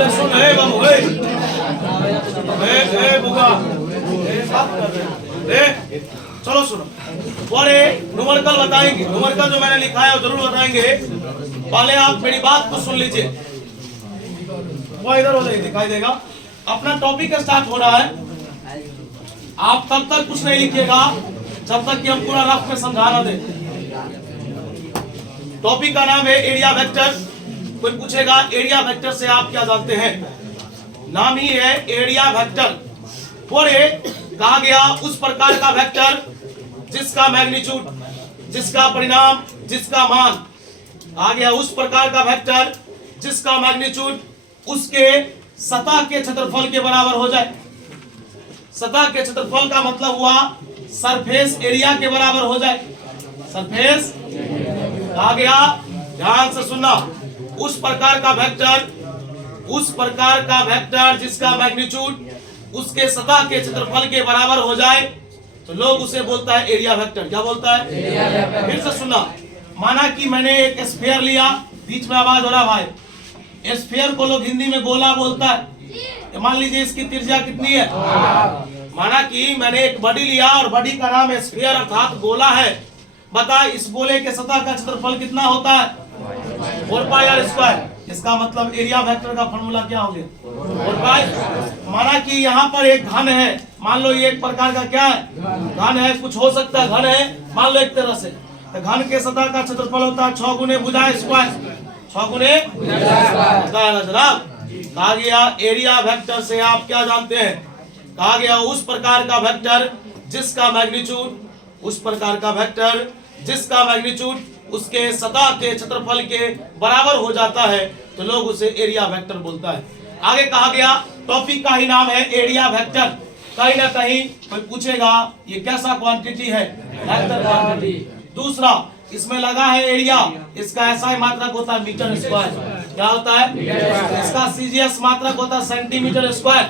बोले सुन है बाबू ए बुगा बात कर रहे चलो सुनो और न्यूमेरिकल बताएंगे। न्यूमेरिकल जो मैंने लिखा है वो जरूर बताएंगे। पहले आप मेरी बात को सुन लीजिए। वो इधर हो जाएगी दिखाई देगा। अपना टॉपिक स्टार्ट हो रहा है। आप तब तक कुछ नहीं लिखिएगा जब तक कि हम पूरा रफ में समझा ना दें। टॉपिक का नाम है एरिया वेक्टर। कोई पूछेगा एरिया वेक्टर से आप क्या जानते हैं? नाम ही है एरिया वेक्टर। और ये कहा गया उस प्रकार का वेक्टर जिसका मैग्नीट्यूड, जिसका परिणाम, जिसका मान। आ गया उस प्रकार का वेक्टर जिसका मैग्नीट्यूड उसके सतह के क्षेत्रफल के बराबर हो जाए। सतह के क्षेत्रफल का मतलब हुआ सरफेस एरिया के बराबर हो जाए। सरफेस आ गया, ध्यान से सुनना, उस प्रकार का वेक्टर जिसका मैग्नीट्यूड उसके सतह के क्षेत्रफल के बराबर हो जाए तो लोग उसे बोलता है एरिया वेक्टर। क्या बोलता है? Area vector. फिर से सुनना, माना कि मैंने एक स्फीयर लिया, बीच में आवाज हो रहा भाई, स्फीयर को लोग हिंदी में गोला बोलता है। मान लीजिए इसकी त्रिज्या कितनी है? माना कि मैंने एक बॉडी लिया और बॉडी का नाम स्फीयर अर्थात गोला है। बता इस गोले के सतह का क्षेत्रफल कितना होता है? 4πr²। इसका मतलब एरिया वेक्टर का फॉर्मूला क्या हो गया? 4π। माना कि यहाँ पर एक घन है, मान लो ये एक प्रकार का क्या है? घन है। कुछ हो सकता है घन है, मान लो एक तरह से। तो घन के सतह का क्षेत्रफल होता है 6 गुने भुजा स्क्वायर। 6 गुने जनाब। कहा गया एरिया वेक्टर से आप क्या जानते हैं? कहा गया उस प्रकार का वेक्टर जिसका मैग्नीट्यूड, उस प्रकार का वेक्टर जिसका मैग्नीट्यूड उसके सतह के क्षेत्रफल के बराबर हो जाता है तो लोग उसे एरिया वेक्टर बोलता है। आगे कहा गया टॉपिक का ही नाम है एरिया वेक्टर। कहीं ना कहीं कोई पूछेगा ये कैसा क्वांटिटी है? Vector quantity. दूसरा इसमें लगा है एरिया, इसका ऐसा मात्रक होता है मीटर स्क्वायर। क्या होता है? इसका सीजीएस मात्रक होता है सेंटीमीटर स्क्वायर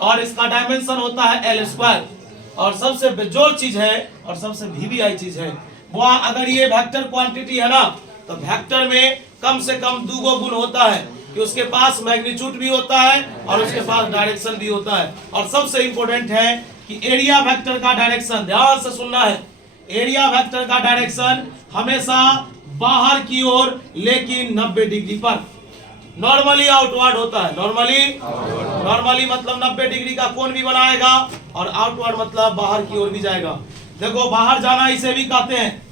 और इसका डायमेंशन होता है एल स्क्वायर। और सबसे बेजोड़ चीज है और सबसे वीवीआई चीज है वो, अगर ये वेक्टर क्वांटिटी है ना तो वेक्टर में कम से कम 2 गुण होता है कि उसके पास मैग्नीट्यूड भी होता है और उसके पास डायरेक्शन भी होता है। और सबसे इंपॉर्टेंट है कि एरिया वेक्टर का डायरेक्शन, ध्यान से सुनना है, एरिया वेक्टर का डायरेक्शन हमेशा बाहर की ओर लेकिन 90 डिग्री पर। नॉर्मली आउटवर्ड होता है। नॉर्मली मतलब 90 डिग्री का कोण भी बनाएगा और आउटवर्ड मतलब बाहर की ओर भी जाएगा। देखो बाहर जाना इसे भी कहते हैं,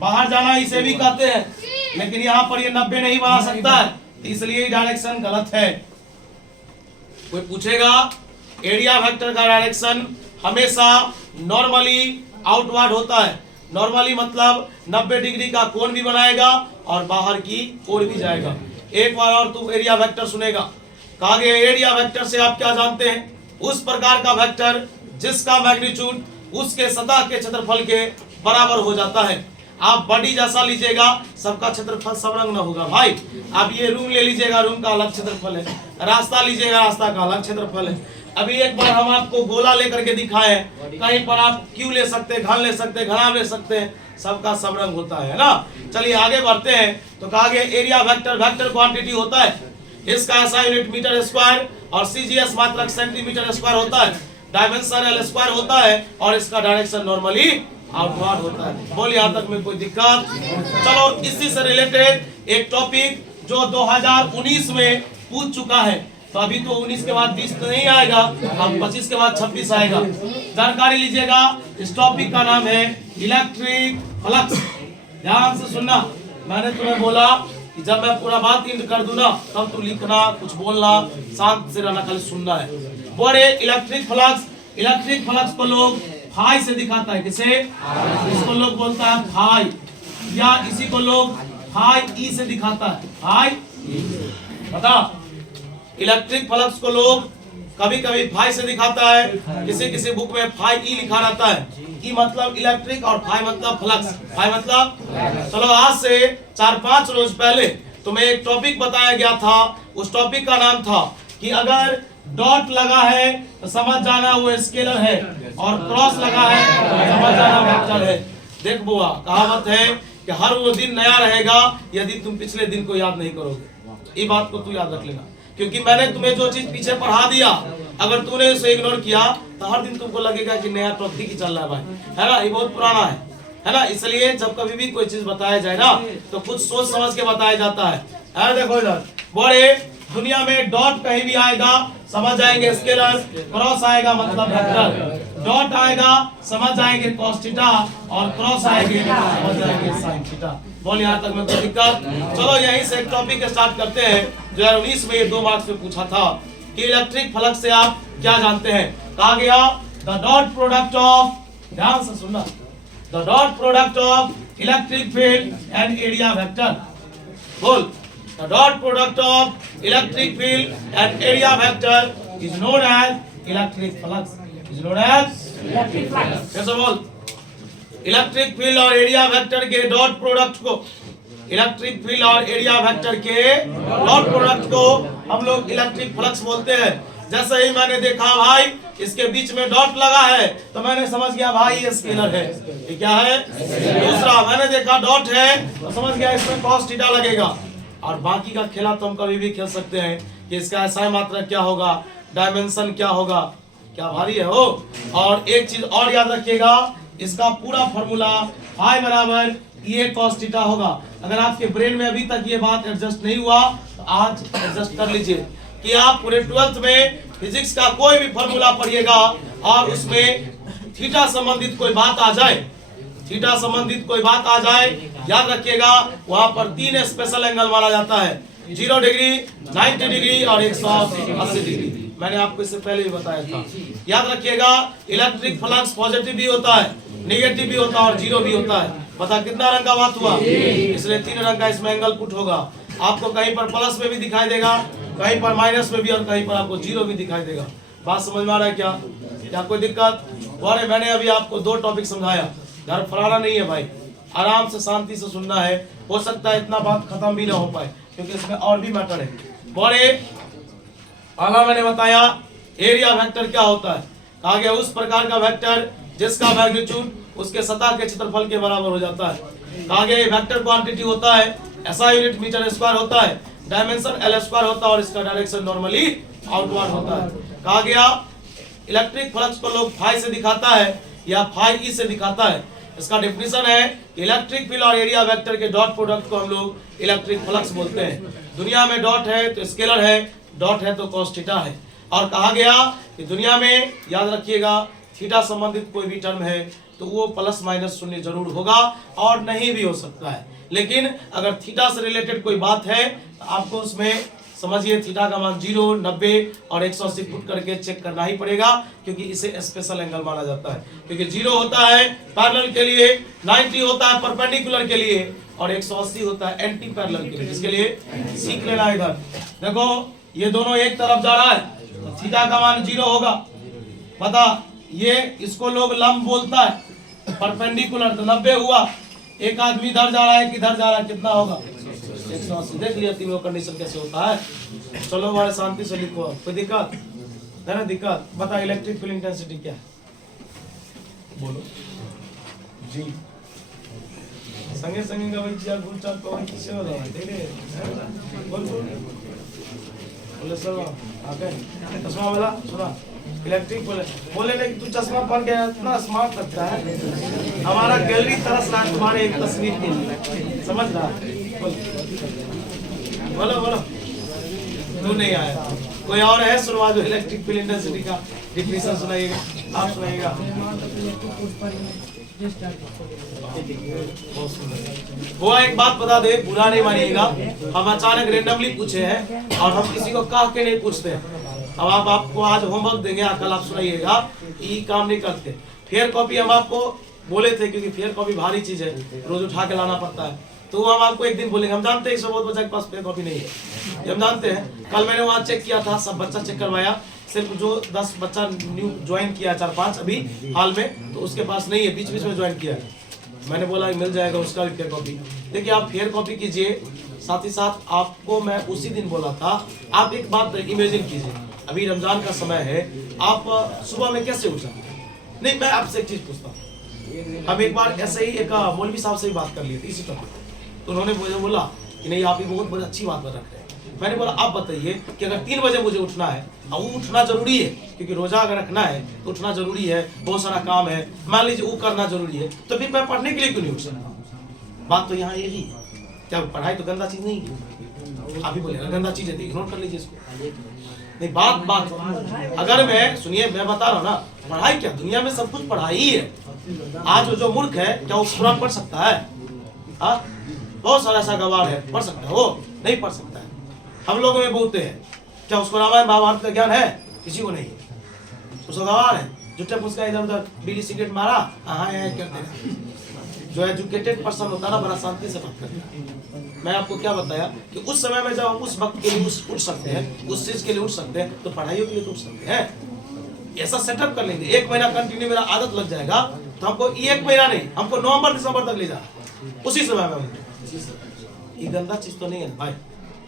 बाहर जाना इसे भी कहते हैं, लेकिन यहाँ पर ये 90 नहीं बना सकता है, इसलिए डायरेक्शन गलत है। कोई पूछेगा एरिया वेक्टर का डायरेक्शन हमेशा नॉर्मली आउटवर्ड होता है। नॉर्मली मतलब 90 डिग्री का कोण भी बनाएगा और बाहर की ओर भी जाएगा। एक बार और तुम एरिया वेक्टर सुनेगा। कहा गया एरिया वेक्टर से आप क्या जानते हैं? उस प्रकार का वेक्टर जिसका मैग्नीट्यूड उसके सतह के क्षेत्रफल के बराबर हो जाता है। आप बॉडी जैसा लीजिएगा सबका क्षेत्रफल सब रंग ना होगा भाई। आप ये रूम ले लीजिएगा, रूम का अलग क्षेत्रफल है। रास्ता लीजिएगा, रास्ता का अलग क्षेत्रफल है। अभी एक बार हम आपको गोला लेकर के दिखाए, कहीं पर आप क्यू ले सकते हैं, घन ले सकते हैं, घना ले सकते हैं, सबका सब रंग होता है ना। चलिए आगे बढ़ते हैं। तो कहा गया एरिया वेक्टर वेक्टर क्वांटिटी होता है, इसका ऐसा यूनिट मीटर स्क्वायर और सीजीएस मात्रक सेंटीमीटर स्क्वायर होता है, डायमेंशन एल स्क्वायर होता है और इसका डायरेक्शन नॉर्मली आउटवर्ड होता है। बोल यहाँ तक में कोई दिक्कत? चलो इसी से रिलेटेड एक टॉपिक जो 2019 में पूछ चुका है, तो अभी तो 19 के बाद 20 तो नहीं आएगा, अब 25 के बाद 26 आएगा। जानकारी लीजिएगा। इस टॉपिक का नाम है इलेक्ट्रिक फ्लक्स। ध्यान से सुनना, मैंने तुम्हें बोला कि जब मैं पूरा बात इंड कर दूं ना तब तू लिखना, कुछ बोलना, शांत से रहना, खाली सुनना है। बोले इलेक्ट्रिक फ्लक्स को लोग फाई से दिखाता है। किसे? इसको लोग बोलता है फाई, या इसी को लोग फाई ई से दिखाता है। फाई बता, इलेक्ट्रिक फ्लक्स को लोग कभी कभी फाई से दिखाता है, किसी किसी बुक में फाई ई लिखा रहता है। ई मतलब इलेक्ट्रिक और फाई मतलब फ्लक्स। फाई मतलब, चलो आज से 4-5 रोज पहले तुम्हें एक टॉपिक बताया गया था। उस टॉपिक का नाम था कि अगर डॉट लगा है तो समझ जाना वो स्केलर है और क्रॉस लगा है तो समझ जाना वेक्टर है। देख बुआ, कहावत है कि हर वो दिन नया रहेगा यदि तुम पिछले दिन को याद नहीं करोगे। ये बात को तू याद रख लेना। क्योंकि मैंने तुम्हें जो चीज पीछे पढ़ा दिया, अगर तूने उसे इग्नोर किया तो हर दिन तुमको लगेगा कि नया टॉपिक ही चल रहा है भाई, है ना, ये बहुत पुराना है ना। इसलिए जब कभी भी कोई चीज बताया जाए ना तो कुछ सोच समझ के बताया जाता है। देखो इधर बड़े दुनिया में डॉट कहीं भी आएगा समझ जाएंगे स्केलर, क्रॉस आएगा मतलब वेक्टर, डॉट आएगा समझ जाएंगे cos थीटा और क्रॉस आएंगे समझ जाएंगे sin थीटा। बोल यहाँ तक में कोई दिक्कत? चलो यहीं से एक टॉपिक स्टार्ट करते हैं। 2019 में ये 2 मार्क्स में पूछा था कि इलेक्ट्रिक फ्लक्स से आप क्या जानते हैं। कहा गया द डॉट प्रोडक्ट ऑफ, ध्यान से सुनना, the dot product of electric field and area vector. बोल, the dot product of electric field and area vector is known as electric flux, is known as electric flux। कैसे बोल, electric field और area vector के dot product को, electric field और area vector के dot product को हम लोग इलेक्ट्रिक फ्लक्स बोलते हैं। जैसे ही मैंने देखा भाई इसके बीच में डॉट लगा है तो मैंने समझ गया भाई ये स्केलर है, ये क्या है। दूसरा मैंने देखा डॉट है तो समझ गया इसमें cos थीटा लगेगा। और बाकी का खेला तो हम कभी भी खेल सकते हैं कि इसका एसआई मात्रा क्या होगा, डायमेंशन क्या होगा, क्या भारी है हो। और एक चीज और याद रखिएगा, इसका पूरा फॉर्मूला फाई बराबर ये cos थीटा होगा। अगर आपके ब्रेन में अभी तक ये बात एडजस्ट नहीं हुआ तो आज एडजस्ट कर लीजिए कि आप पूरे 12th में फिजिक्स का कोई भी फॉर्मूला पढ़िएगा और उसमें थीटा संबंधित कोई बात आ जाए, थीटा संबंधित कोई बात आ जाए, याद रखिएगा वहां पर 3 स्पेशल एंगल माना जाता है, 0 डिग्री, 90 डिग्री और 180 डिग्री। मैंने आपको इससे पहले भी बताया था। याद रखिएगा इलेक्ट्रिक फ्लक्स पॉजिटिव भी होता है, नेगेटिव भी होता है और 0 भी होता है। पता कितना रंग का बात हुआ, इसलिए 3 रंग का इसमें एंगल पुट होगा। आपको कहीं पर प्लस में भी दिखाई देगा, कहीं पर माइनस में भी और कहीं पर आपको 0 भी दिखाई देगा। बात समझ में आ रहा है क्या? क्या कोई दिक्कत? अरे मैंने अभी आपको 2 टॉपिक समझाया, घर फराना नहीं है भाई, आराम से शांति से सुनना है। हो सकता है इतना बात खत्म भी ना हो पाए क्योंकि इसमें और भी मैटर है। बड़े आला मैंने बताया एरिया वेक्टर क्या होता है। कहा गया उस प्रकार का वेक्टर जिसका मैग्नीट्यूड उसके सतह के क्षेत्रफल के बराबर हो जाता है। कहा गया ये वेक्टर क्वांटिटी होता है, ऐसा यूनिट मीटर स्क्वायर होता है, डायमेंशन एल स्क्वायर होता है और इसका डायरेक्शन नॉर्मली आउटवर्ड होता है। कहा गया इलेक्ट्रिक फ्लक्स को लोग फाई से दिखाता है या फाई ई से दिखाता है। इसका डेफिनेशन है कि इलेक्ट्रिक फील्ड और एरिया वेक्टर के डॉट प्रोडक्ट को हम लोग इलेक्ट्रिक फ्लक्स बोलते हैं। दुनिया में डॉट है तो स्केलर है, डॉट है तो cos थीटा है। और कहा गया कि दुनिया में याद रखिएगा थीटा संबंधित कोई भी टर्म है तो वो प्लस माइनस शून्य जरूर होगा और नहीं भी हो सकता है। लेकिन अगर थीटा से रिलेटेड कोई बात है तो आपको उसमें समझिए थीटा का मान 0, 90 और 180 पुट करके चेक करना ही पड़ेगा क्योंकि इसे स्पेशल एंगल माना जाता है। क्योंकि 0 होता है पैरेलल के लिए, 90 होता है परपेंडिकुलर के लिए और 180 होता है एंटी पैरेलल के लिए। इसके लिए सीख लेना इधर। देखो ये दोनों एक तरफ जा रहा है तो थीटा का मान 0 होगा। पता ये इसको लोग लंब बोलता है, परपेंडिकुलर तो 90 हुआ। एक आदमी इधर जा रहा है किधर जा रहा है, कितना होगा 180। देख लिया तीनों कंडीशन कैसे होता है। चलो बड़े शांति से लिखो, कोई दिक्कत है ना? दिक्कत बता इलेक्ट्रिक फील्ड इंटेंसिटी क्या है? बोलो जी। संगे संगे का भाई चार गुण चार को किसे हो रहा है? ठीक है बोल बोल बोले सर आके चश्मा वाला सुना इलेक्ट्रिक बोले नहीं तू चश्मा पहन के इतना स्मार्ट लगता है, हमारा गैलरी तरस रहा है तुम्हारे एक तस्वीर के लिए, समझ रहा? बोलो बोलो तू नहीं आया, कोई और है सुनवा जो इलेक्ट्रिक फील्ड इंटेंसिटी का डिफिनेशन सुनाइएगा, आप सुनाइएगा। वो एक बात बता दे, बुरा नहीं मानिएगा, हम अचानक रेंडमली पूछे हैं और हम किसी को कह के नहीं पूछते हैं। अब आप आपको आज होमवर्क देंगे, कल आप सुनाइएगा, ये काम नहीं करते। फेयर कॉपी हम आपको बोले थे क्योंकि फेयर कॉपी भारी चीज है, रोज उठा के लाना पड़ता है, तो हम आपको एक दिन बोलेंगे। हम जानते हैं 100 बच्चा के पास फेयर कॉपी नहीं है, हम जानते हैं। कल मैंने वहाँ चेक किया था, सब बच्चा चेक करवाया, सिर्फ जो 10 बच्चा न्यू ज्वाइन किया 4-5 अभी हाल में, तो उसके पास नहीं है, बीच बीच में ज्वाइन किया है। मैंने बोला मिल जाएगा उसका भी फेयर कॉपी। देखिए आप फेयर कॉपी कीजिए, साथ ही साथ आपको मैं उसी दिन बोला था, आप एक बात इमेजिन कीजिए, अभी रमजान का समय है, आप सुबह में कैसे उठा? नहीं मैं आपसे एक चीज पूछता हूँ, हम एक बार ऐसे ही एक मौलवी साहब से ही बात कर लिए थे इसी टॉपिक, तो उन्होंने मुझे बोला कि नहीं आप ये बहुत अच्छी बात रख रहे हैं, मैंने बोला आप बताइए कि अगर 3 बजे मुझे उठना है, और वो उठना जरूरी है क्योंकि रोजा अगर रखना है तो उठना जरूरी है, बहुत सारा काम है, मान लीजिए वो करना जरूरी है, तो फिर मैं पढ़ने के लिए क्यों नहीं उठ सकता? बात तो यहाँ यही है। क्या पढ़ाई तो गंदा चीज नहीं है? आप ही बोले गंदा चीज है तो इग्नोर कर लीजिए इसको। नहीं, बात अगर मैं सुनिए, मैं बता रहा हूँ ना, पढ़ाई क्या, दुनिया में सब कुछ पढ़ाई ही है। आज जो मूर्ख है क्या वो कुरान पढ़ सकता है? हाँ, बहुत सारा ऐसा गवार है, पढ़ सकता है वो? नहीं पढ़ सकता है। हम लोगों में बहुत है, क्या उसको रामायण महाभारत का ज्ञान है? किसी को नहीं है। उसको गवार है, जुटे उसका इधर उधर बीड़ी सिगरेट मारा, हाँ करते हैं। जो एजुकेटेड पर्सन होता है ना, बड़ा शांति से बात करता है। मैं आपको क्या बताया कि उस समय में जब हम उस वक्त के लिए उठ सकते हैं, उस चीज के लिए उठ सकते हैं, तो पढ़ाइयों के लिए तो उठ सकते हैं। ऐसा सेटअप कर लेंगे, 1 महीना कंटिन्यू मेरा आदत लग जाएगा, तो हमको 1 महीना नहीं, हमको नवंबर दिसंबर तक ले जा, उसी समय में ये गंदा चीज तो नहीं है भाई।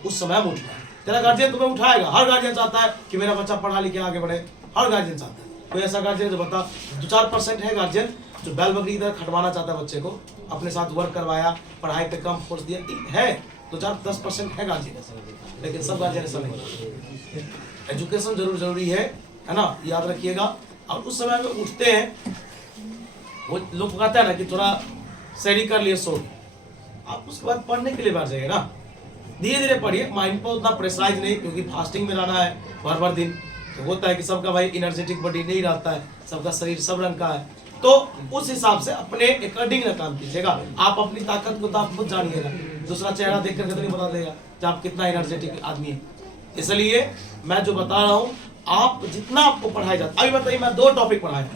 उस समय में उठना, तेरा गार्जियन तुम्हें उठाएगा। हर गार्जियन चाहता है कि मेरा बच्चा पढ़ा लिखे आगे बढ़े, हर गार्जियन चाहता है। कोई ऐसा गार्जियन जो बता, 2-4% है गार्जियन जो बैल बकरी की तरह खटवाना चाहता है बच्चे को, अपने साथ वर्क करवाया, पढ़ाई पे कम फोर्स दिया, है 2-4-10% है गार्जियन, लेकिन सब गार्जियन ऐसा नहीं। एजुकेशन जरूरी है ना, याद रखिएगा। और उस समय में उठते हैं, वो लोग कहते हैं ना कि थोड़ा सैरी कर लिए सो, आप उसके बाद पढ़ने के लिए बैठ जाइए ना, धीरे धीरे पढ़िए, माइंड पर उतना प्रेशराइज नहीं, क्योंकि फास्टिंग में रहना है भर दिन, तो होता है कि सबका भाई एनर्जेटिक बॉडी नहीं रहता है, सबका शरीर सब रंग का है, तो उस हिसाब से अपने अकॉर्डिंग ना काम कीजिएगा। आप अपनी ताकत को तो आप खुद जानिएगा, दूसरा चेहरा देख करके तो नहीं बता देगा कि आप कितना एनर्जेटिक आदमी है। इसलिए मैं जो बता रहा हूँ, आप जितना आपको पढ़ाया जाता, अभी बताइए मैं 2 टॉपिक पढ़ाया,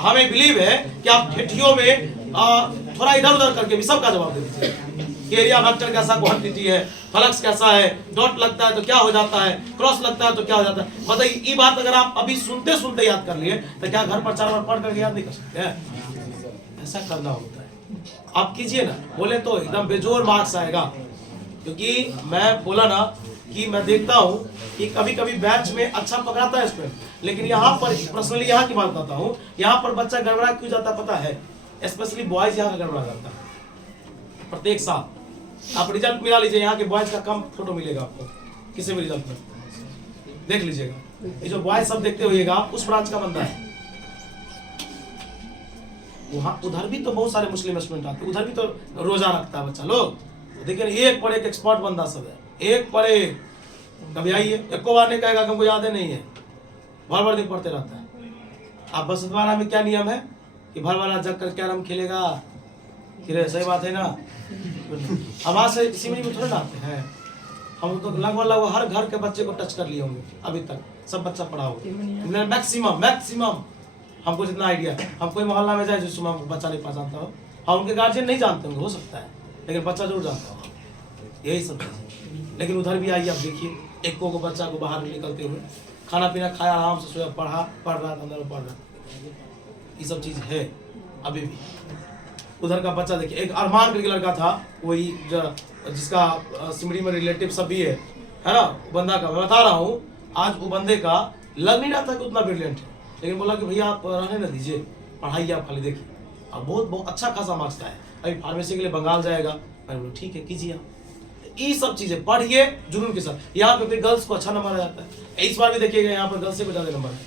हमें बिलीव है कि आप ठेठियों में थोड़ा इधर उधर करके भी सबका जवाब दे दीजिए कि एरिया वेक्टर कैसा क्वांटिटी है, फ्लक्स कैसा है, डॉट लगता है तो क्या हो जाता है, क्रॉस लगता है तो क्या हो जाता है। बताइए, ये बात अगर आप अभी सुनते सुनते याद कर लिए तो क्या घर पर 4 बार पढ़ करके याद नहीं कर सकते हैं? ऐसा करना होता है। आप कीजिए ना, बोले तो एकदम बेजोर मार्क्स आएगा। क्योंकि मैं बोला ना कि मैं देखता हूँ कि कभी कभी बैच में अच्छा पकड़ाता है स्टूडेंट, लेकिन यहाँ पर पर्सनली यहाँ की बात बताता हूँ, यहाँ पर बच्चा गड़बड़ा क्यों जाता पता है? स्पेशली बॉयज यहाँ का गड़बड़ा जाता है प्रत्येक साल। आप रिजल्ट मिला लीजिए, यहाँ के बॉयज का कम फोटो मिलेगा आपको किसी भी रिजल्ट में, देख लीजिएगा। ये जो बॉयज सब देखते होइएगा उस ब्रांच का बंदा है। वहाँ उधर भी तो बहुत सारे मुस्लिम स्टूडेंट आते हैं, उधर भी तो रोजा रखता है बच्चा लोग, देखिए एक पर एक एक्सपर्ट बंदा सब है, एक पर एक। कभी आइए, एक बार नहीं कहेगा हमको याद नहीं है, भर दिन पढ़ते रहता है। आप बस द्वारा में क्या नियम है कि भर वाला जग कर कैरम खेलेगा, कि सही बात है ना। हमारे से सिमरी में थोड़े ना आते हैं, हम तो लगभग हर घर के बच्चे को टच कर लिए होंगे अभी तक, सब बच्चा पढ़ा होगा मैक्सिमम। हमको जितना आइडिया, हम कोई मोहल्ला में जाए जिसमें हमको बच्चा नहीं पहचानता हो, हाँ उनके गार्जियन नहीं जानते होंगे, हो सकता है, लेकिन बच्चा जरूर जानता होगा, यही सब चीज़। लेकिन उधर भी आइए, आप देखिए एक को बच्चा को बाहर निकलते हुए खाना पीना खाया, आराम से सोया, पढ़ रहा अंदर पढ़ रहा, ये सब चीज़ है अभी भी। उधर का बच्चा देखिए, एक अरमान करके लड़का था, वही जिसका सिमरी में रिलेटिव सब भी है ना, बंदा का मैं बता रहा हूँ, आज वो बंदे का लग नहीं रहा था कि उतना ब्रिलियंट है, लेकिन बोला कि भैया आप रहने ना दीजिए, पढ़ाई आप खाली देखिए, अब बहुत अच्छा खासा मार्क्स का है, अभी फार्मेसी के लिए बंगाल जाएगा। मैं बोला ठीक है कीजिए आप, ये सब चीजें पढ़िए जुनून के साथ। यहाँ पे गर्ल्स को अच्छा नंबर आ जाता है, इस बार भी देखिएगा यहाँ पर गर्ल्स से ज्यादा नंबर है,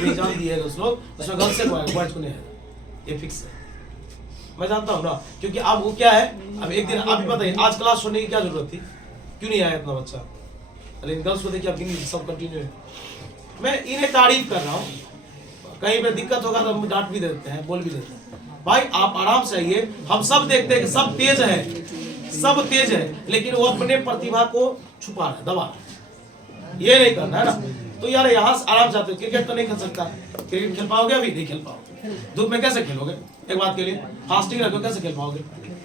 एग्जाम दिए हैं लोग, उसमें गर्ल्स से बॉयज को नहीं है, ये फिक्स है, मैं जानता हूँ ना। क्योंकि अब वो क्या है, अब एक दिन अभी बताइए आज क्लास छोड़ने की क्या जरूरत थी, क्यों नहीं आया इतना बच्चा, लेकिन गर्ल्स को देखिए अब सब कंटिन्यू है। मैं इन्हें तारीफ कर रहा हूँ, कहीं पे दिक्कत होगा तो हम डांट भी देते हैं, बोल भी देते हैं, भाई आप आराम से आइए। हम सब देखते हैं कि सब तेज है, सब तेज है, लेकिन वो अपने प्रतिभा को छुपा रहा है, दबा रहा है, ये नहीं करना है ना। तो यार यहाँ से आराम से आते, क्रिकेट तो नहीं खेल सकता, क्रिकेट खेल पाओगे, अभी नहीं खेल पाओगे, धूप में कैसे खेलोगे, एक बात के लिए फास्टिंग रखो कैसे खेल पाओगे,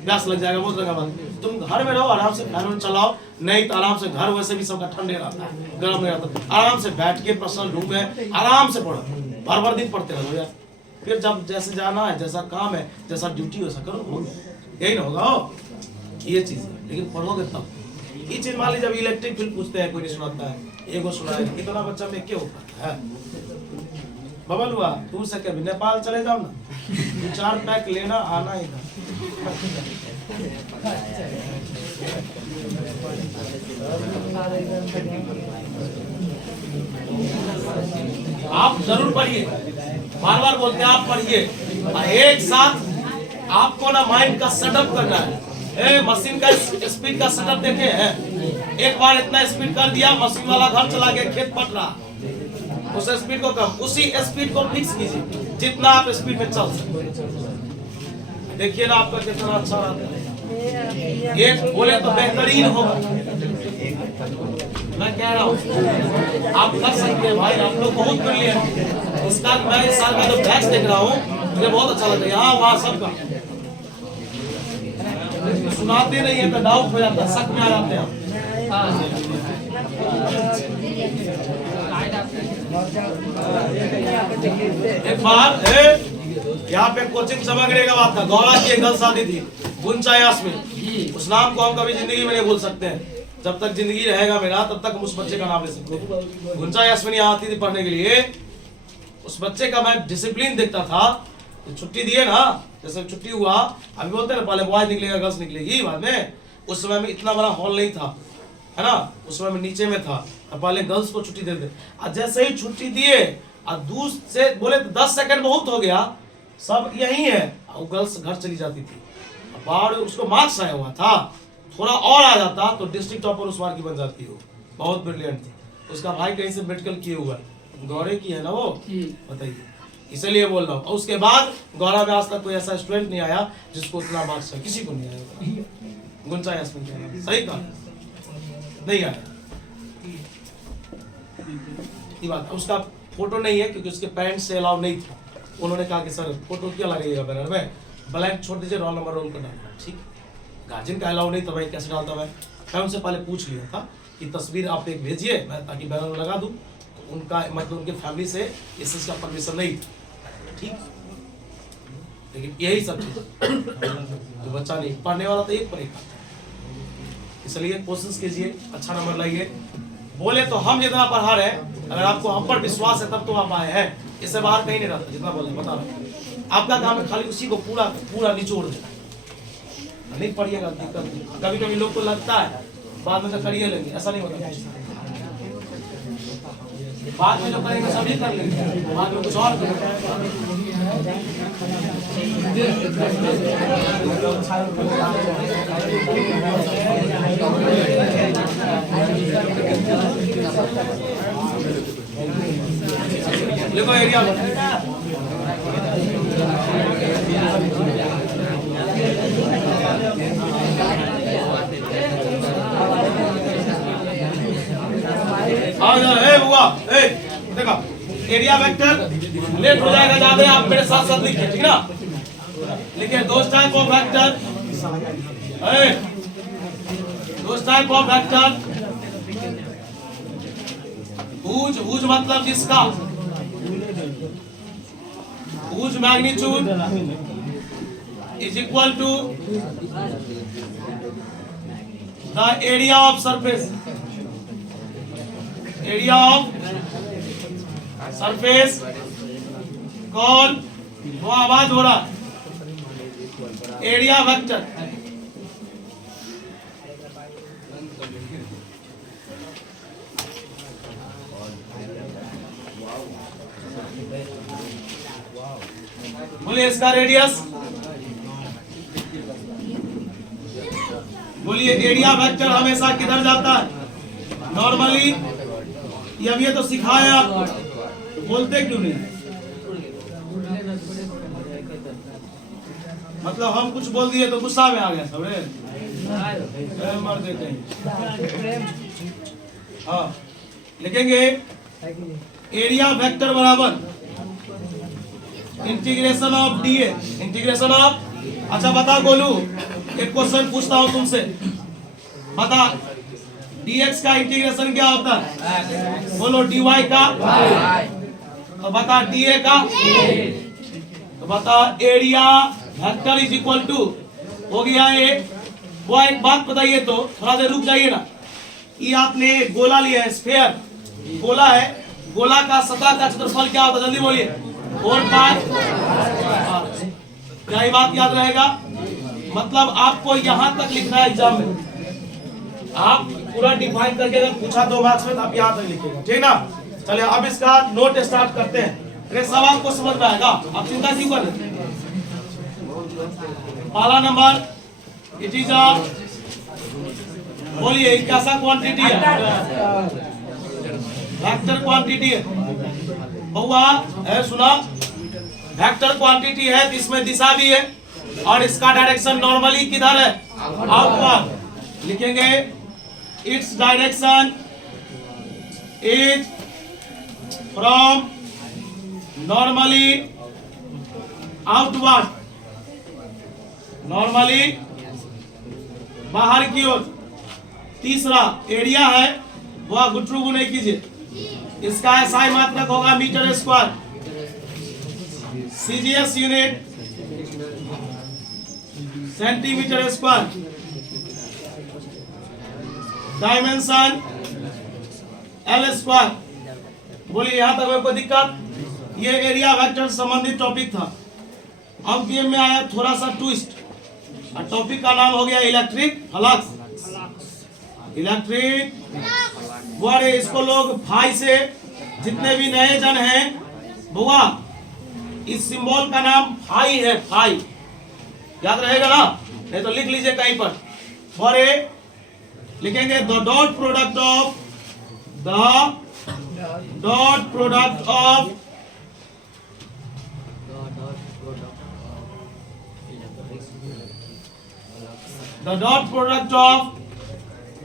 प्यास लग जाएगा, बहुत लगा बात। तुम घर में रहो, आराम से फैन चलाओ, नहीं तो आराम से, घर वैसे भी सबका ठंडे रहता है, गर्म नहीं रहता, आराम से बैठ के पर्सनल रूम में आराम से पढ़ो, भर दिन पढ़ते रहो यार। फिर जब जैसे जाना है, जैसा काम है, जैसा ड्यूटी वैसा करो, यही ना होगा ये चीज है। लेकिन पढ़ोगे तब ये चीज, मान लीजिए जब इलेक्ट्रिक फील्ड पूछते हैं, कोई नहीं सुनाता है, एगो सुनाए, इतना बच्चा में क्या होता है। बबल हुआ दूर से कभी नेपाल चले जाओ ना, 4 पैक लेना आना इधर, आप जरूर पढ़िए, बार बार बोलते हैं आप पढ़िए, और एक साथ आपको ना माइंड का सेटअप करना है। मशीन का स्पीड का सेटअप देखे हैं, एक बार इतना स्पीड कर दिया, मशीन वाला घर चला गया, खेत पट रहा, उस स्पीड को कम, उसी स्पीड को फिक्स कीजिए जितना आप स्पीड में चल सकते। देखिए ना आपका कितना अच्छा रहता है। एक बोले तो बेहतरीन होगा, मैं कह रहा हूँ आप कर सकते हैं भाई, आप लोग बहुत ब्रिलियंट। इसका मैं इस साल का जो बैच देख रहा हूँ मुझे बहुत अच्छा लगता है, यहाँ वहाँ सबका सुनाते नहीं है तो डाउट हो जाता है, शक में आ जाते हैं। एक बार यहाँ पे कोचिंग सामग्री का बात था, गौरा की एक गर्ल शादी थी, गुंचा यास्मीन, उस नाम को हम कभी जिंदगी में नहीं भूल सकते हैं। जब तक जिंदगी रहेगा मेरा तब तक हम उस बच्चे का नाम ले सकते हैं। गुंचा यास्मीन यहाँ आती थी पढ़ने के लिए, उस बच्चे का मैं डिसिप्लिन देखता था। छुट्टी दिए ना, जैसे छुट्टी हुआ, अभी बोलते ना पहले बॉयज निकलेगा गर्ल्स निकलेगी बाद में, उस समय में इतना बड़ा हॉल नहीं था, है ना, उस समय में नीचे में था, पहले गर्ल्स को छुट्टी देते, और जैसे ही छुट्टी दिए और दूर से बोले 10 सेकंड बहुत हो गया, सब यही है, और गर्ल्स घर चली जाती थी। बाहर उसको मार्क्स आया हुआ था, थोड़ा और आ जाता तो डिस्ट्रिक्ट टॉपर उस बार की बन जाती हो, बहुत ब्रिलियंट थी। उसका भाई कहीं से मेडिकल किए हुआ है, गौरे की है ना वो, बताइए, इसलिए बोल रहा हूँ। और उसके बाद गौरा में आज तक कोई ऐसा स्टूडेंट नहीं आया जिसको उतना मार्क्स है, किसी को नहीं आया। गुंचा यास्मीन सही कहा, नहीं आया ये बात। उसका फोटो नहीं है क्योंकि उसके पेरेंट्स से अलाउ नहीं था, उन्होंने कहा कि सर फोटो क्या लगेगा बैनर में, ब्लैंक छोड़ दीजिए, रोल नंबर रोल कर डालना, ठीक। गार्जियन का अलाउ नहीं था भाई, कैसे डालता मैं उनसे पहले पूछ लिया था कि तस्वीर आप एक भेजिए मैं ताकि बैनर में लगा दूं, तो उनका मतलब उनके फैमिली से इस चीज का परमिशन नहीं था, ठीक। लेकिन यही सब चीज जो बच्चा नहीं पढ़ने वाला तो एक पर एक आता है, इसलिए कोशिश कीजिए, अच्छा नंबर लाइए। बोले तो हम जितना पढ़ा रहे, अगर आपको हम पर विश्वास है तब तो आप आए हैं, इससे बाहर कहीं नहीं रहता। जितना बोले बता रहा, आपका काम है खाली उसी को पूरा पूरा निचोड़ देना, नहीं पढ़िएगा दिक्कत नहीं। कभी कभी लोग को लगता है बाद में तो करिए लेंगे, ऐसा नहीं होता, बाद में जो करेंगे सभी कर लेंगे, बाद में कुछ और देखो एरिया देखा एरिया वेक्टर लेट हो जाएगा ज्यादा, आप मेरे साथ साथ लिखिए, ठीक ना। लिखिए दोस्त टाइप ऑफ वेक्टर, दोस्त टाइप ऑफ वेक्टर, हुज मतलब जिसका, whose magnitude is equal to the area of surface, area of surface call, वो आवाज हो रहा, एरिया वेक्टर। बोलिए इसका रेडियस, बोलिए एरिया वेक्टर हमेशा किधर जाता है नॉर्मली, ये तो सिखाया आपको, बोलते क्यों नहीं? मतलब हम कुछ बोल दिए तो गुस्सा में आ गया सब रे, मर देते हैं। हाँ लिखेंगे एरिया वेक्टर बराबर integration of DA, integration of, अच्छा बता गोलू, एक क्वेश्चन पूछता हूं तुमसे, बता dx का इंटीग्रेशन क्या होता है? बोलो dy का, तो बता dA का, तो बता area vector is equal to, हो गया एक। वो एक बात बताइए तो थोड़ा देर रुक जाइए ना, ये आपने गोला लिया है, स्फीयर गोला है, गोला का सतह का क्षेत्रफल क्या होता है? जल्दी बोलिए, 4 पाई। क्या ये बात याद रहेगा? मतलब आपको यहां तक लिखना है एग्जाम में, आप पूरा डिफाइन करके अगर पूछा 2 मार्क्स में तो आप यहाँ तक लिखेगा, ठीक ना। चलिए अब इसका नोट स्टार्ट करते हैं। अरे सब आपको समझ में आएगा, आप चिंता क्यों कर रहे हैं। पहला नंबर इट इज अ, बोलिए कैसा क्वांटिटी है, वेक्टर क्वांटिटी है बउआ है, सुना वेक्टर क्वांटिटी है तो इसमें दिशा भी है और इसका डायरेक्शन नॉर्मली किधर है, आउटवर्ड। लिखेंगे its direction is from normally outward, normally बाहर की ओर। तीसरा एरिया है वह गुटरू गुने कीजिए, इसका SI मात्रक होगा metre square, CGS unit centimetre square, dimension L square. बोलिए यहां तक कोई दिक्कत। ये एरिया वेक्टर संबंधित टॉपिक था। अब गेम में आया थोड़ा सा ट्विस्ट, और टॉपिक का नाम हो गया इलेक्ट्रिक फ्लक्स। इलेक्ट्रिक वर्ड, इसको लोग फाई से, जितने भी नए जन हैं बुआ, इस सिंबल का नाम फाई है, फाई याद रहेगा ना, नहीं तो लिख लीजिए कहीं पर। फॉर ए लिखेंगे the dot product of, the dot product of the dot product of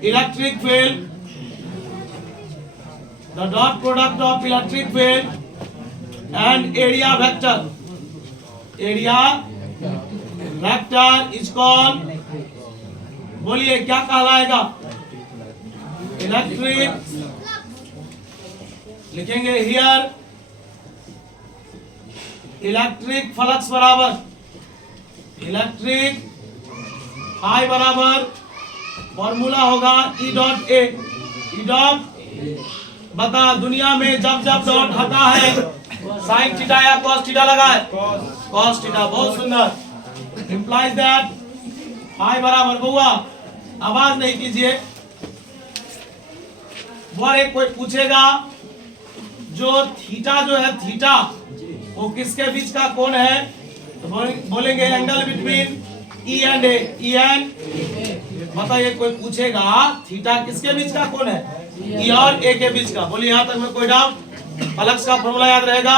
electric field, the dot product of electric field and area vector, area vector is called, बोलिए क्या कहलाएगा, इलेक्ट्रिक। लिखेंगे हियर इलेक्ट्रिक फ्लक्स बराबर electric I बराबर formula होगा E dot A। E dot बता, दुनिया में जब जब डॉट हटा है साइन थीटा या कॉस थीटा लगा है, कॉस थीटा। बहुत सुंदर, इंप्लाइज दैट I बराबर, बुआ आवाज नहीं कीजिए। वो एक कोई पूछेगा जो थीटा जो है, थीटा वो किसके बीच का कोण है, तो बोलेंगे angle between E and A। E and, बताइए कोई पूछेगा थीटा किसके बीच का कोण है, E और A के बीच का। बोलिए यहाँ तक में कोई डाउट, फ्लक्स का फॉर्मूला याद रहेगा।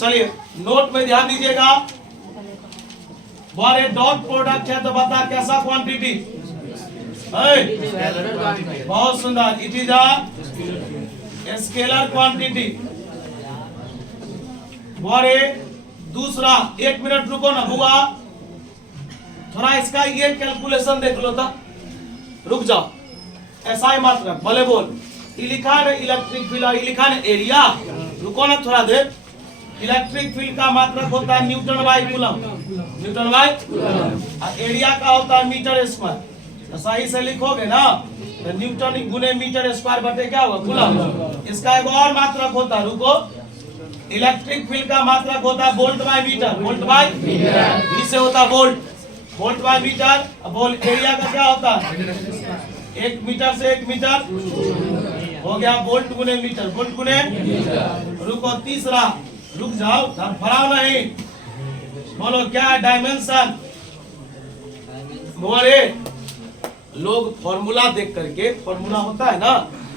चलिए नोट में ध्यान दीजिएगा। बारे डॉट प्रोडक्ट है तो बता कैसा क्वांटिटी, बहुत सुंदर, it is a scalar quantity. बारे दूसरा, 1 मिनट रुको ना बुआ, थोड़ा इसका ये कैलकुलेशन देख लो था, रुक जाओ। SI मात्रक भले बोल, ये लिखा है इलेक्ट्रिक फील्ड, ये लिखा है एरिया, रुको ना थोड़ा देर। इलेक्ट्रिक फील्ड का मात्रक होता है Newton by coulomb, Newton by, और एरिया का होता है मीटर स्क्वायर। तो सही से लिखोगे ना तो न्यूटन गुने मीटर स्क्वायर बटे क्या होगा, कूलम। इसका एक और मात्रक होता है, रुको, इलेक्ट्रिक फील्ड का मात्रक होता है volt by metre, volt by metre, इससे होता है वोल्ट, वोल्ट बाई मीटर। अब बोल एरिया का क्या होता है, 1 मीटर से 1 मीटर हो गया, वोल्ट गुने मीटर, वोल्ट गुने। रुको तीसरा, रुक जाओ, फराओ नहीं, बोलो क्या डायमेंशन। बोले लोग फॉर्मूला देख करके, फॉर्मूला होता है ना,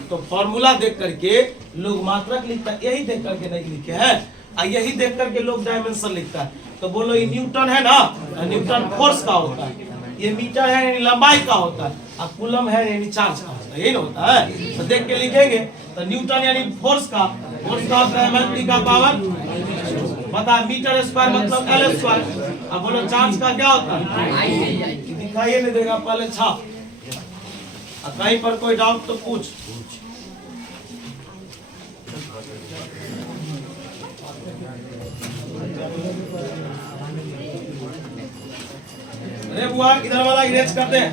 तो फॉर्मूला देख करके लोग मात्रक लिखता है, यही देख करके नहीं लिखे हैं, यही देख करके लोग डायमेंशन लिखता है। तो बोलो ये न्यूटन है ना, न्यूटन फोर्स का होता है, ये मीटर है यानी लंबाई का होता है, और कूलम है यानी चार्ज का होता है, यही ना होता है। तो देख के लिखेंगे, तो न्यूटन यानी फोर्स का होता है एमएलटी का पावर, बता मीटर स्क्वायर मतलब L स्क्वायर। अब बोलो चार्ज का क्या होता है, दिखाइए नहीं देगा, पहले छाप, कहीं पर कोई डाउट तो पूछ। अरे बुआ इधर वाला इरेज करते हैं।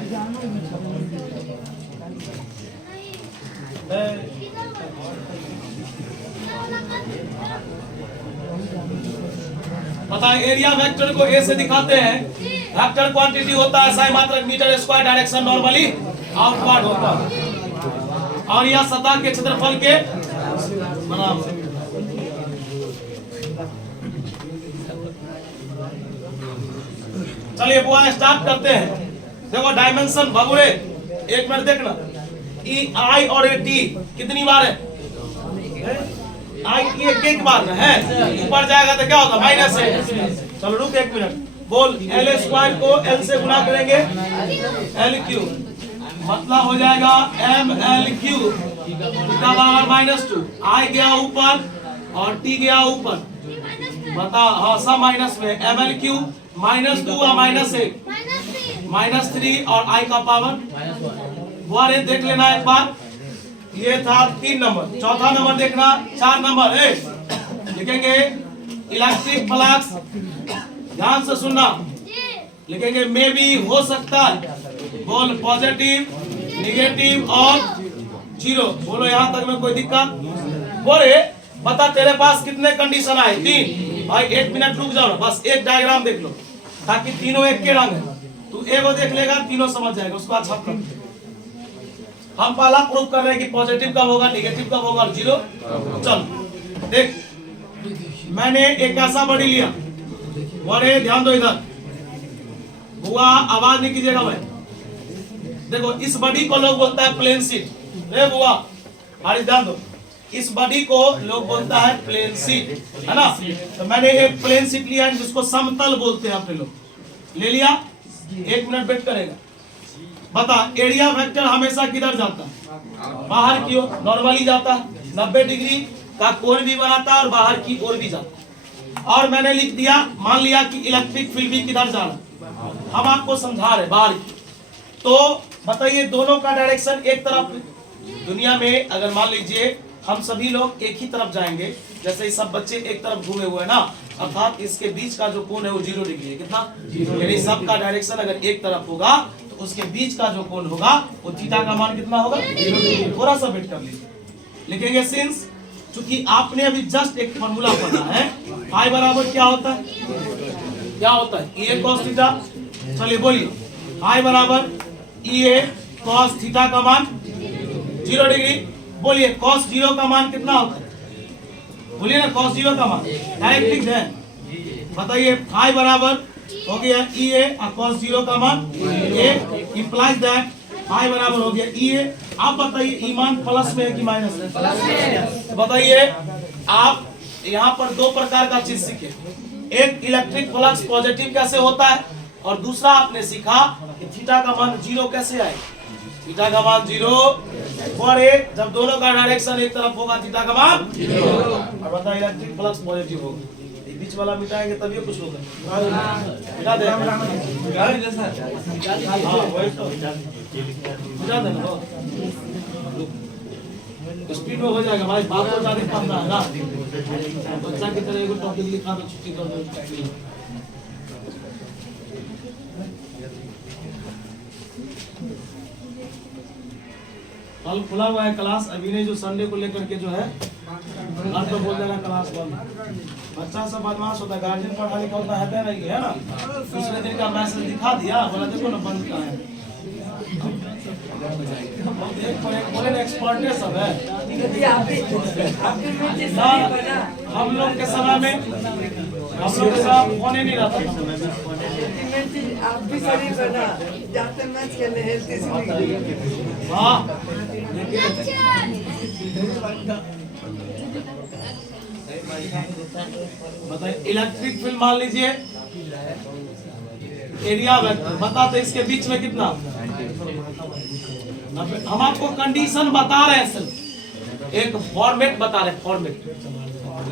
बताएं एरिया वेक्टर को ए से दिखाते हैं। वेक्टर क्वांटिटी होता है SI मात्रक metre square direction normally outward होता है, और यह सतह के क्षेत्रफल के बराबर। चलिए बुआ स्टार्ट करते हैं। देखो डायमेंशन बबुरे, एक मिनट देखना, ई आई और ए टी कितनी बार है? आई की एक बार ना है, ऊपर जाएगा तो क्या होगा? माइनस है। चलो रुक एक मिनट, बोल एल स्क्वायर को एल से गुणा करेंगे एल क्यू, मतलब हो जाएगा एम एल क्यू -2। आई गया ऊपर और टी गया ऊपर, बता हाँ सब माइनस में। एम एल क्यू -2 और -1 -3 और आई का पावर वारे देख लेना एक बार। ये था 3 नंबर। चौथा नंबर देखना, 4 नंबर है, लिखेंगे इलेक्ट्रिक फ्लक्स, ध्यान से सुनना, लिखेंगे मे भी हो सकता है, बोल पॉजिटिव, निगेटिव और जीरो। बोलो यहाँ तक में कोई दिक्कत? बोले बता तेरे पास कितने कंडीशन आए? 3। भाई 1 मिनट रुक जाओ ना, बस एक डायग्राम देख लो ताकि तीनों एक के रंग है। तू एगो देख लेगा, तीनों समझ जाएगा, उसके बाद छाप कर। हम पहला प्रूव कर रहे हैं कि पॉजिटिव कब होगा, निगेटिव कब होगा और जीरो। चल देख, मैंने एक ऐसा बड़ी लिया, बोले ध्यान दो इधर, बुआ आवाज नहीं कीजिएगा भाई। देखो इस बॉडी को लोग बोलता है प्लेन सीट। ए बुआ हमारी ध्यान दो, इस बॉडी को लोग बोलता है प्लेन सीट, है ना? तो मैंने एक प्लेन सीट लिया जिसको समतल बोलते हैं अपने लोग, ले लिया। 1 मिनट वेट करेगा। बता एरिया वेक्टर हमेशा किधर जाता है? बाहर की ओर नॉर्मली जाता है, 90 डिग्री का कोण भी बनाता है और बाहर की ओर भी जाता है। और मैंने लिख दिया, मान लिया कि इलेक्ट्रिक फील्ड भी किधर जा रहा है, हम आपको समझा रहे बाहर की। तो बताइए दोनों का डायरेक्शन एक तरफ। दुनिया में अगर मान लीजिए हम सभी लोग एक ही तरफ जाएंगे, जैसे ये सब बच्चे एक तरफ घूमे हुए हैं ना, अर्थात इसके बीच का जो कोण है वो 0 डिग्री है। कितना? यानी सबका डायरेक्शन अगर एक तरफ होगा तो उसके बीच का जो कोण होगा वो थीटा का मान कितना होगा? 0 डिग्री। थोड़ा सा वेट कर लीजिए, लिखेंगे सिंस, क्योंकि आपने अभी जस्ट एक फॉर्मूला पढ़ा है, फाई बराबर क्या होता है? क्या होता है? ए कॉस थीटा। चलिए बोलिए, फाई बराबर ए कॉस थीटा का मान 0 डिग्री। बोलिए कॉस 0 का मान कितना होता है? बोलिए ना कॉस 0 का मान, डायरेक्ट लिख दें। बताइए फाई बराबर हो गया ई ए और कॉस 0 का मान ए, इंप्लाइज दैट फाई बराबर हो गया ई ए। आप बताइए ई मान प्लस में है कि माइनस में? प्लस में। बताइए आप यहाँ पर 2 प्रकार का चीज सीखे, एक इलेक्ट्रिक फ्लक्स पॉजिटिव कैसे होता है और दूसरा आपने सीखा कि थीटा का मान 0 कैसे आए। थीटा का मान 0 और एक, जब दोनों का डायरेक्शन एक तरफ होगा थीटा का मान 0। और बताइए इलेक्ट्रिक फ्लक्स पॉजिटिव होगा, बीच वाला मिटाएंगे तभी कुछ होगा। मिटा दे, स्पीड में हो जाएगा भाई, बात तो ज्यादा पढ़ना है ना। बच्चा की तरह एगो टॉपिक लिखा तो छुट्टी कर दो। कल खुला हुआ है क्लास, अभी ने जो संडे को लेकर के जो है घर पे बोल देना क्लास बंद। बच्चा सब बदमाश होता है, गार्जियन पढ़ा लिखा होता है नहीं है ना। दूसरे दिन का मैसेज दिखा दिया, बोला देखो ना बंद का है। बोले ना एक्सपर्ट सब है हम लोग के समय में, हम लोग के साथ फोन ही नहीं रहता। आप भी शरीर बना जाते मैच खेलने हेल्थ इसलिए। वाह बताइए इलेक्ट्रिक फील्ड मान लीजिए एरिया वेक्टर, बताते इसके बीच में कितना? हम आपको कंडीशन बता रहे हैं, सिर्फ एक फॉर्मेट बता रहे हैं, फॉर्मेट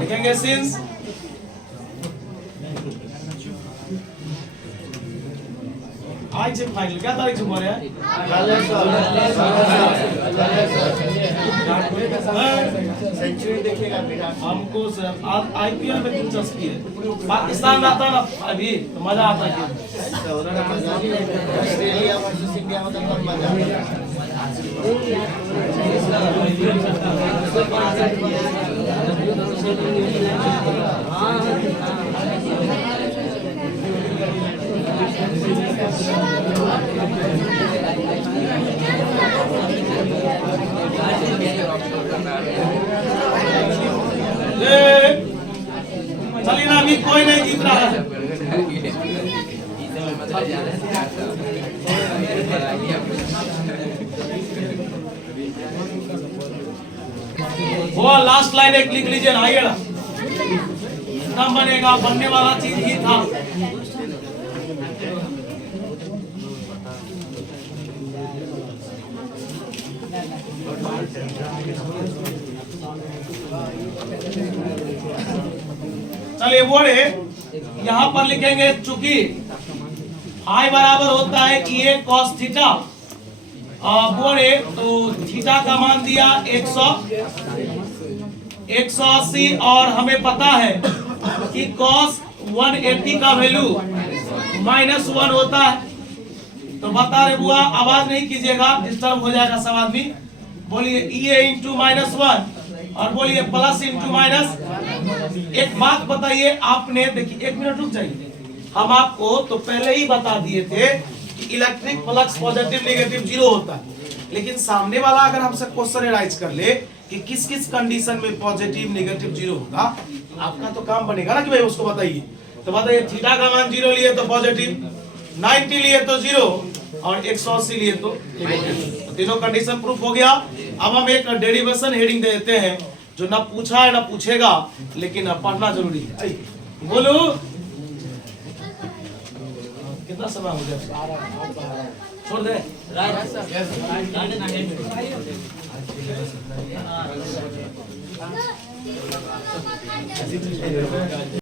लिखेंगे सिंस आज फाइनल क्या तारीख से बोले हैं? सेंचुरी देखिएगा बेटा। हमको आईपीएल में दिलचस्पी है, पाकिस्तान रहता ना अभी तो मजा आता है। ऑस्ट्रेलिया वर्सेस इंडिया में तो मजा आता है। चलिए ना, अभी कोई नहीं जीत रहा है। वो लास्ट लाइन एक लिख लीजिए ना, आइए ना। इतना बनेगा, बनने वाला चीज ही था। चलिए बोले, यहाँ पर लिखेंगे चूंकि I बराबर होता है ए cos थीटा, बोले तो थीटा का मान दिया 180 और हमें पता है कि cos 180 का वैल्यू -1 होता है। तो बता रहे बुआ, आवाज नहीं कीजिएगा, डिस्टर्ब हो जाएगा सब आदमी। बोलिए ए इंटू -1 और बोलिए प्लस इंटू माइनस। एक बात बताइए आपने, देखिए 1 मिनट रुक जाइए। हम आपको तो पहले ही बता दिए थे कि electric flux positive negative zero होता है, लेकिन सामने वाला अगर हमसे क्वेश्चन राइज कर ले कि किस किस कंडीशन में पॉजिटिव नेगेटिव जीरो होगा, आपका तो काम बनेगा ना कि भाई उसको बताइए। तो बताइए थीटा का मान 0 लिए तो पॉजिटिव, 90 लिए तो 0 और 180 लिए तो नेगेटिव। तीनों कंडीशन प्रूफ हो गया। अब हम एक डेरिवेशन हेडिंग दे देते हैं, जो ना पूछा है ना पूछेगा, लेकिन पढ़ना जरूरी है। आइए बोलो, कितना समय हो गया? छोड़ दे।